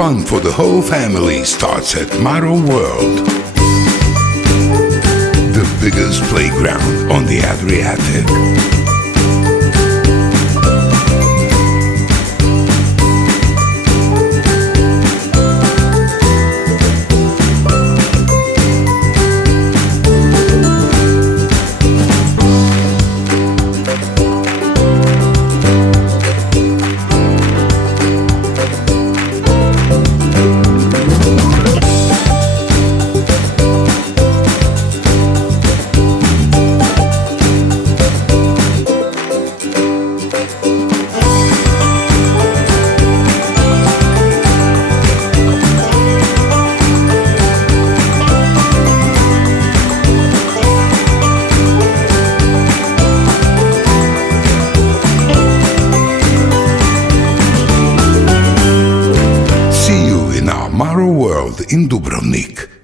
Fun for the whole family starts at Maro World, the biggest playground on the Adriatic. Maro World in Dubrovnik.